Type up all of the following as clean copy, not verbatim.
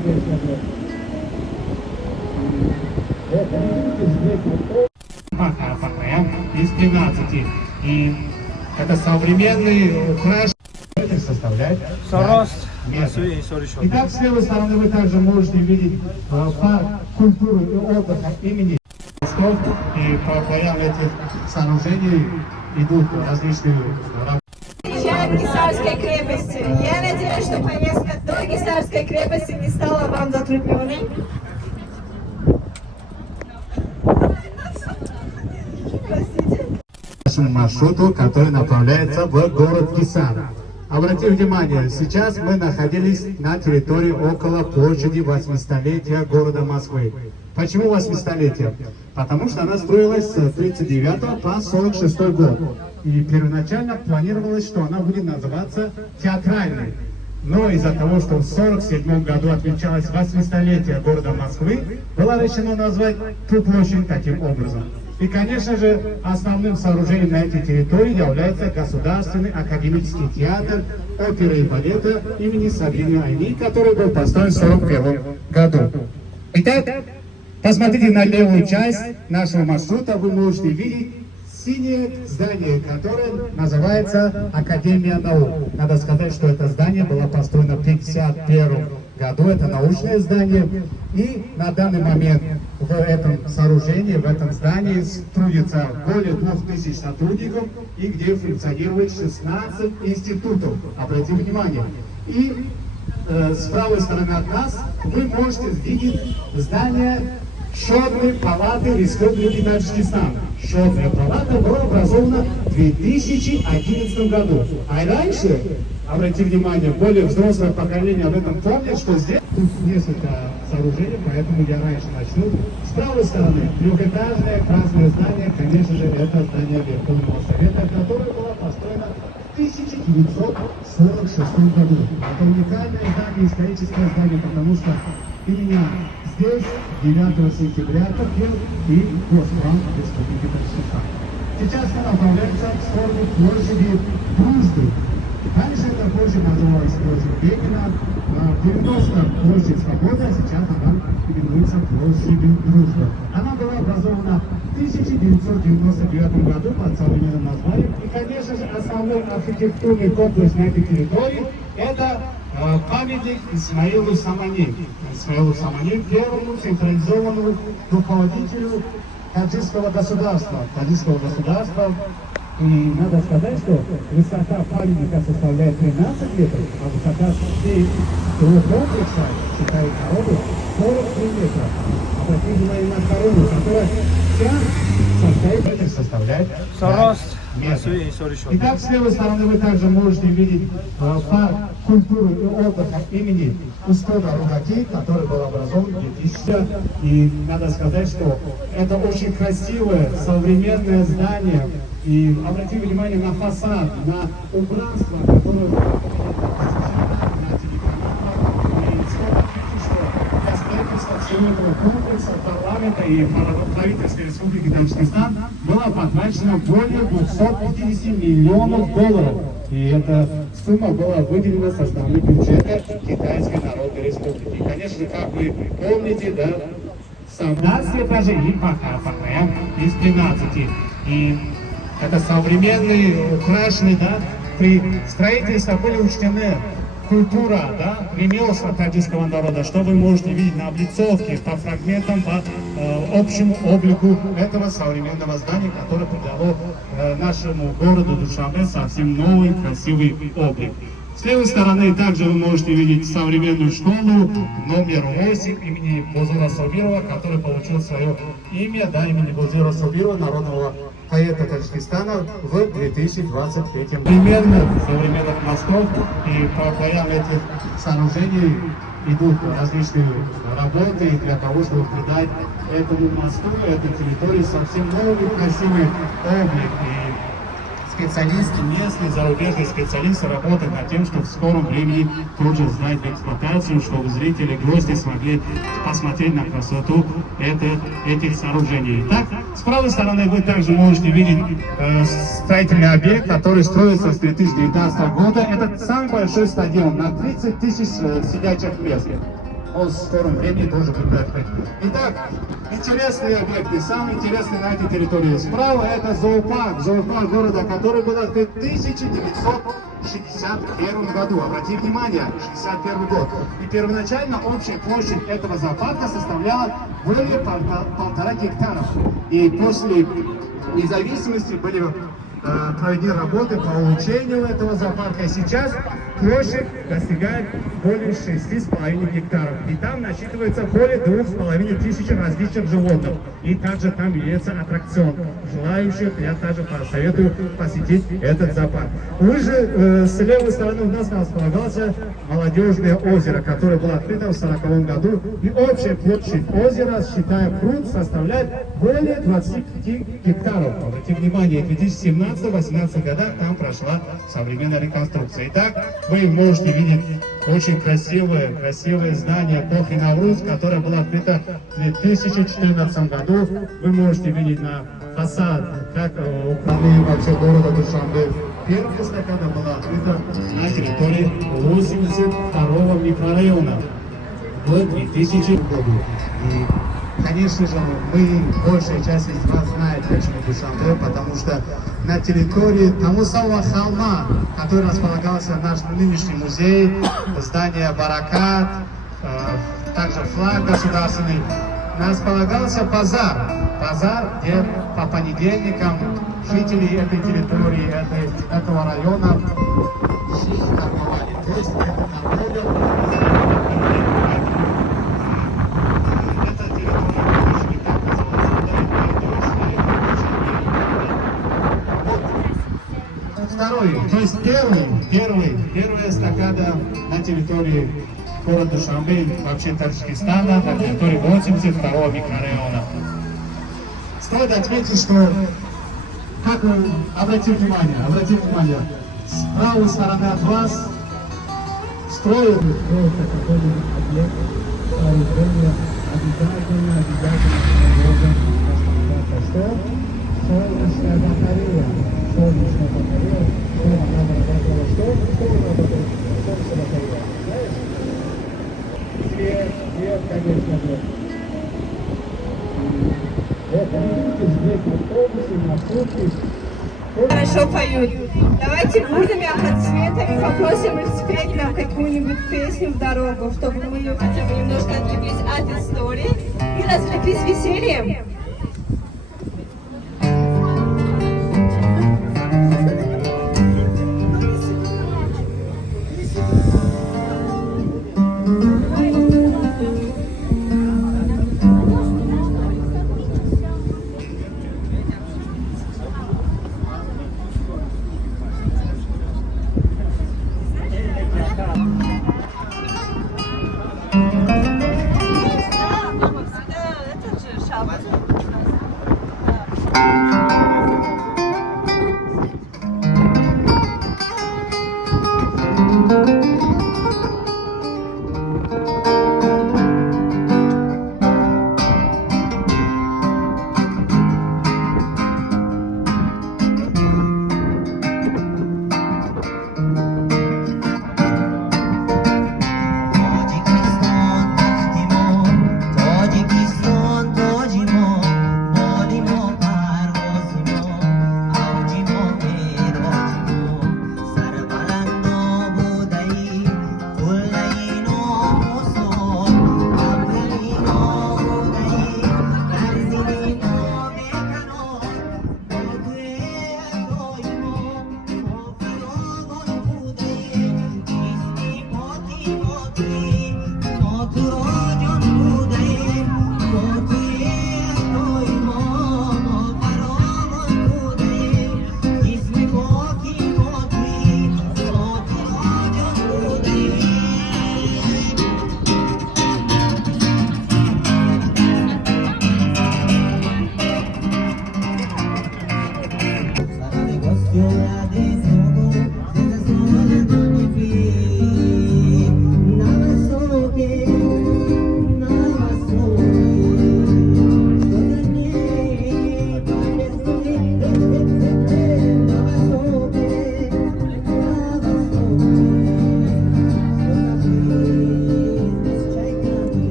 конечно же. Это из 13. И это современный украшенный составляет. Итак, с левой стороны вы также можете видеть парк культуры и отдыха имени Мостов. И по краям этих сооружений идут различные работы. Приезжаем к Гисарской крепости. Я надеюсь, что поездка до Гисарской крепости не стала вам затрудненной. Нашему маршруту, который направляется в город Гисар. Обратите внимание, сейчас мы находились на территории около площади 800-летия города Москвы. Почему 800-летие? Потому что она строилась с 39 по 46 год. И первоначально планировалось, что она будет называться театральной. Но из-за того, что в 1947 году отмечалось 800-летие города Москвы, было решено назвать ту площадь таким образом. И, конечно же, основным сооружением на этой территории является Государственный академический театр оперы и балета имени Сабины Айни, который был построен в 1941 году. Итак, посмотрите на левую часть нашего маршрута, вы можете видеть синее здание, которое называется Академия наук. Надо сказать, что это здание было построено в 1951 году, это научное здание. И на данный момент в этом сооружении, в этом здании трудится более 2000 сотрудников, и где функционирует 16 институтов. Обратите внимание. И с правой стороны от нас вы можете видеть здание Счетной палаты Республики Таджикистан. Счетная палата была образована в 2011 году. А раньше, обратите внимание, более взрослое поколение об этом помнит, что здесь тут несколько сооружений, поэтому я раньше начну. С правой стороны трехэтажное красное здание, конечно же, это здание Верховного Совета, которое было построено в 1946 году. Это уникальное здание, историческое здание, потому что именно здесь 9 сентября побил и Госплан Республики Таджикистан. Сейчас мы направляемся в сторону площади Дружбы. Раньше эта площадь называлась площадь Ленина, переноска площадь Свободы, а сейчас она именуется площадью Дружбы. Она была образована в 1999 году под современным названием. И, конечно же, основной архитектурный комплекс на этой территории – это памятник Исмаилу Самани. Исмаилу Самани, первому централизованному руководителю таджикского государства. И надо сказать, что высота памятника составляет 13 метров, а высота всего комплекса, считает народу, 43 метра. Обратите внимание на корону, которая вся составляет 5 метров. Итак, с левой стороны вы также можете видеть парк культуры и отдыха имени Устода Ругаки, который был образован в 2000. И надо сказать, что это очень красивое, современное здание. И обратите внимание на фасад, на убранство, которое на телеканалах. Всего этого комплекса парламента и правительства Республики Таджикистан было потрачено более 250 миллионов долларов. И эта сумма была выделена со стороны бюджета Китайской Народной Республики. И, конечно, как вы помните, да, 17 этажей и пока из 13. И это современный, украшенный, да, при строительстве были учтены культура, да, ремесла таджикского народа, что вы можете видеть на облицовке, по фрагментам, по общему облику этого современного здания, которое придало нашему городу Душанбе совсем новый красивый облик. С левой стороны также вы можете видеть современную школу номер 8 имени Бузура Собирова, который получил свое имя, да, имени Бузура Собирова, народного поэта Таджикистана, в 2023 Примерно современных мостов, и по краям этих сооружений идут различные работы для того, чтобы придать этому мосту, этой территории совсем новый красивый облик. И специалисты, местные, зарубежные специалисты работают над тем, чтобы в скором времени тоже сдать в эксплуатацию, чтобы зрители, гости смогли посмотреть на красоту этих сооружений. Так, с правой стороны вы также можете видеть строительный объект, который строится с 2019 года. Это самый большой стадион на 30 тысяч сидячих мест. он в скором времени тоже будет открыт. Итак, интересные объекты, самые интересные на этой территории. Справа это зоопарк города, который был открыт в 1961 году. Обратите внимание, 61 год. И первоначально общая площадь этого зоопарка составляла более 1,5 гектара. И после независимости были проведены работы по улучшению этого зоопарка. И сейчас площадь достигает более 6,5 гектаров. И там насчитывается более 2500 различных животных. И также там имеется аттракцион. Желающих я также посоветую посетить этот зоопарк. Выше с левой стороны у нас располагался молодежное озеро, которое было открыто в 1940 году. И общая площадь озера, считая пруд, составляет более 25 гектаров. Обратите внимание, в 2017-2018 годах там прошла современная реконструкция. Итак, вы можете видеть очень красивое здание эпохи Навруз, которое было открыто в 2014 году. Вы можете видеть на фасад, как управление вообще города Душанбе. Первая эстакада была открыта на территории 82-го микрорайона в 2000 году. И, конечно же, большая часть из вас знает, почему Душанбе, потому что на территории того самого холма, который располагался наш нынешний музей, здание Баракат, также флаг государственный, располагался базар, где по понедельникам жители этой территории, этого района шли торговали. То есть это торговля. Второй, то есть первая эстакада на территории города Душанбе, вообще Таджикистана, на территории 82-го микрорайона. Стоит отметить, что, как вы обратите внимание, с правой стороны от вас строят какой-нибудь объект, сооружение, обязательно должен располагаться что? Солнечная батарея. Солнечная батарея, что она разрабатывала, что она разрабатывала? Солнечная батарея. Знаешь? Свет, конечно же. Вот, видите, здесь автобусы, маршрутки. Хорошо поют. Давайте бурными аплодисментами попросим их спеть нам какую-нибудь песню в дорогу, чтобы мы хотя бы немножко отвлеклись от истории и развлеклись весельем.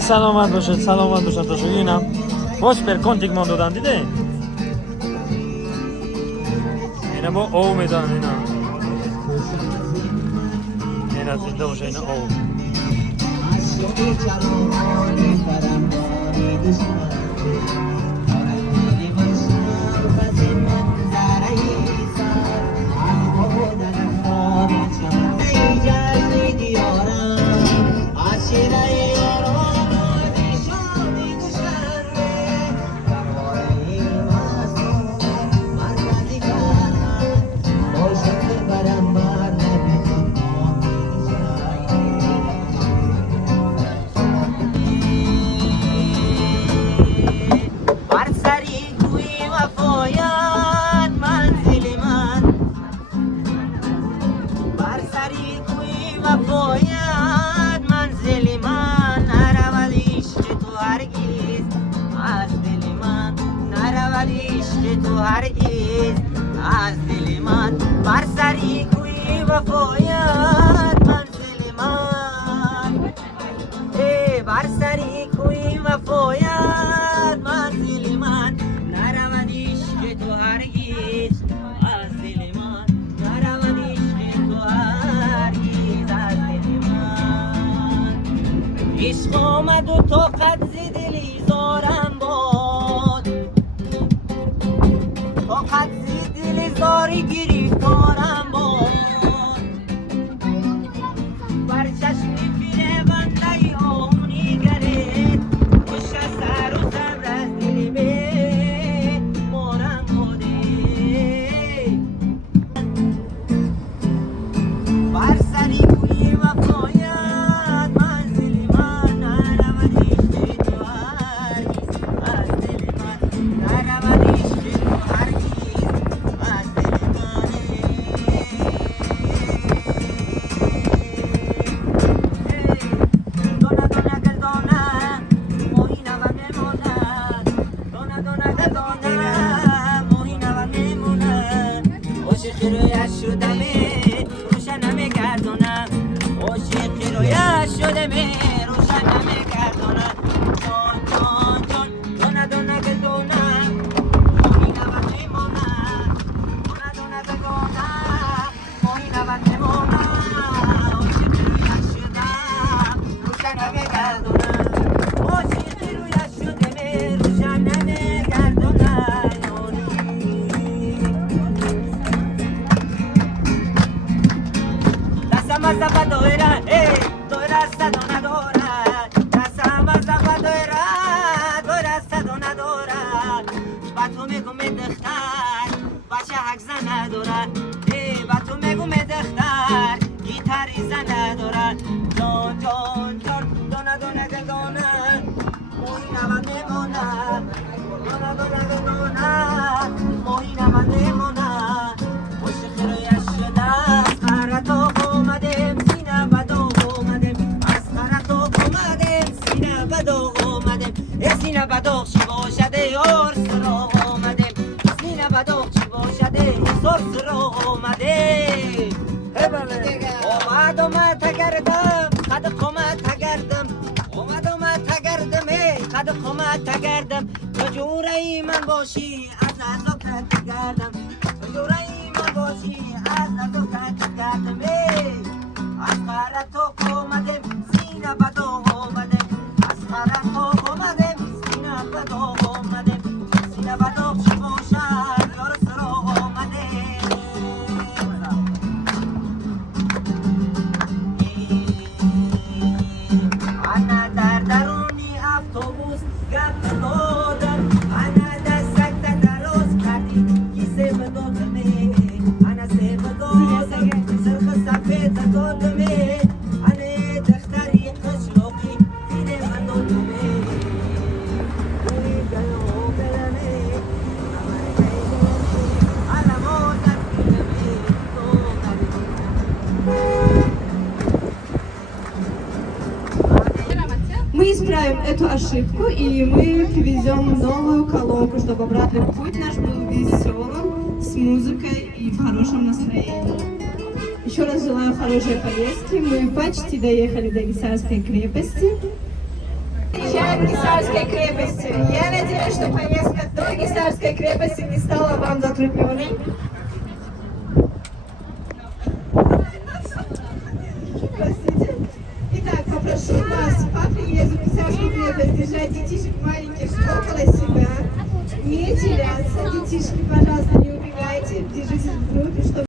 саломат бошед то шуинам бош перконтик мон додан диде ина мо ов медан ина зинда боша ина ов عشق آمد و طاقت ز دلی زارم باد طاقت ز دل زاری گریفتارم باد بر چشم پیره بنده آمونی گرد خوش از سر و صبر از دل به مارم باده بر سری کوی وفایت منزل من نرودیش که تو هرگیز از دل من نرودیش که تو هرگیز از دل من دونه دونه گردانه ماهی نوه میماند دونه دونه گردانه ماهی نوه میماند عاشقی رویش شدمه روشنمه گردانم عاشقی رویش شدمه روشنمه گردانم جان جان جان دونه دونه گردانه ماهی نوه میماند دونه دونه گردانه ماهی نوه میماند عاشقی رویش شدم روشنمه گردانم عاشقی رویش شدمه روشنمه گردانم دستم از دفع دویره دویره صد و نداره دستم از دفع دویره دویره صد و نداره با تو میگم دختر باشه حق زن نداره با تو میگم دختر گیتاری زن نداره جان جان جان دونه دونه گردانه ماهی نوه میمونه دونه دونه گردانه ماهی نوه میمونه عاشق رویش شده از قرارت اومدیم سینه بدو اومدیم از قرارت اومدیم سینه بدو اومدیم سینه بدو چی باشده ارس رو اومدیم سینه بدو چی باشده ارس رو اومدیم اومد تگردم قد قامت تگردم اومد تگردم قد قامت تگردم تو جوره من باشی از نزاکت تگردم تو جوره من باشی از نزاکت تگردم از قرارت اومدیم سینه بدو اومدیم از قرارت اومدیم سینه بدو اومدیم سینه بدو چی باشد ارس رو اومدیم انا در درونی اتوبوس گپ دادم انا دستک دراز کردی کیسه بدادم انا سه بدادم سرخ سفید دادم انا دختری قشلاقی فیل بدادم اونی گلو بلنه انا مادر Мы исправим эту ошибку и мы привезем новую колонку, чтобы обратный путь наш был веселым, с музыкой и в хорошем настроении. Еще раз желаю хорошей поездки. Мы почти доехали до Гисарской крепости. от Гисарской крепости. Я надеюсь, что поездка до Гисарской крепости не стала вам затрудненной. Простите. Итак, попрошу вас по приезду в Гисарскую крепость держать детишек маленьких около себя, не теряться. Детишки, пожалуйста, не убегайте, держитесь в группе, чтобы